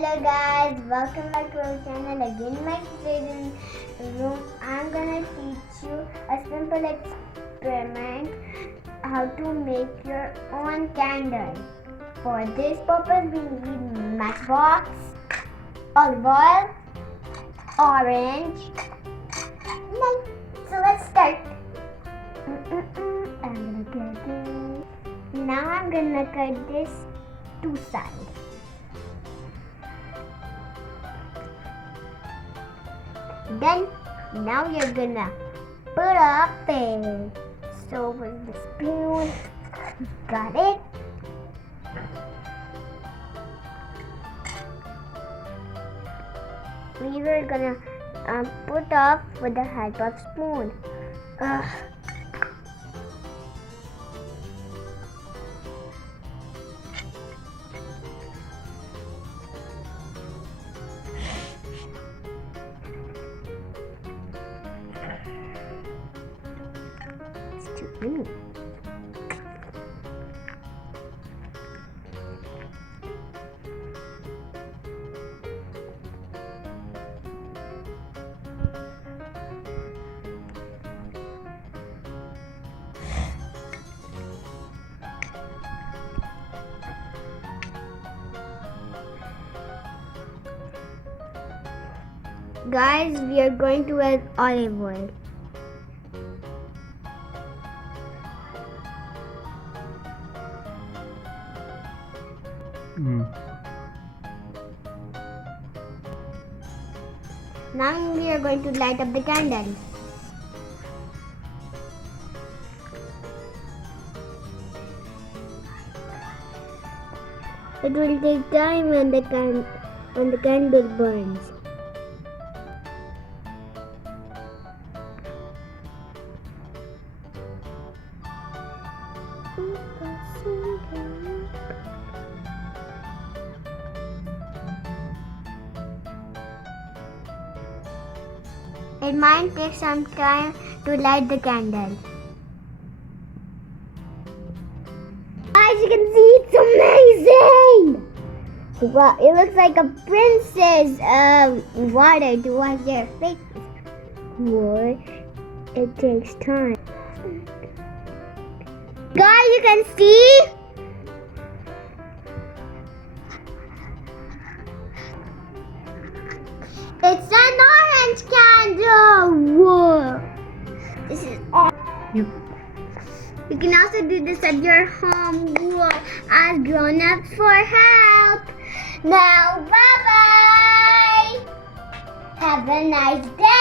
Hello guys, welcome back to our channel. Again my student room. I'm gonna teach you a simple experiment how to make your own candle. For this purpose we need matchbox, olive oil, orange. So let's start. I'm gonna cut this. Now I'm gonna cut this two sides. Then, now you're gonna put up it. So with the spoon, got it. We were gonna put up with the help of spoon. Guys, we are going to add olive oil. Now we are going to light up the candle. It will take time when the candle burns. It might take some time to light the candle. Guys, you can see it's amazing! Wow, it looks like a princess water to wash their face. What? It takes time. Guys, you can see? It's an orange candle! Whoa! This is awesome. You can also do this at your home. Whoa! Ask grown-ups for help. Now, bye-bye! Have a nice day!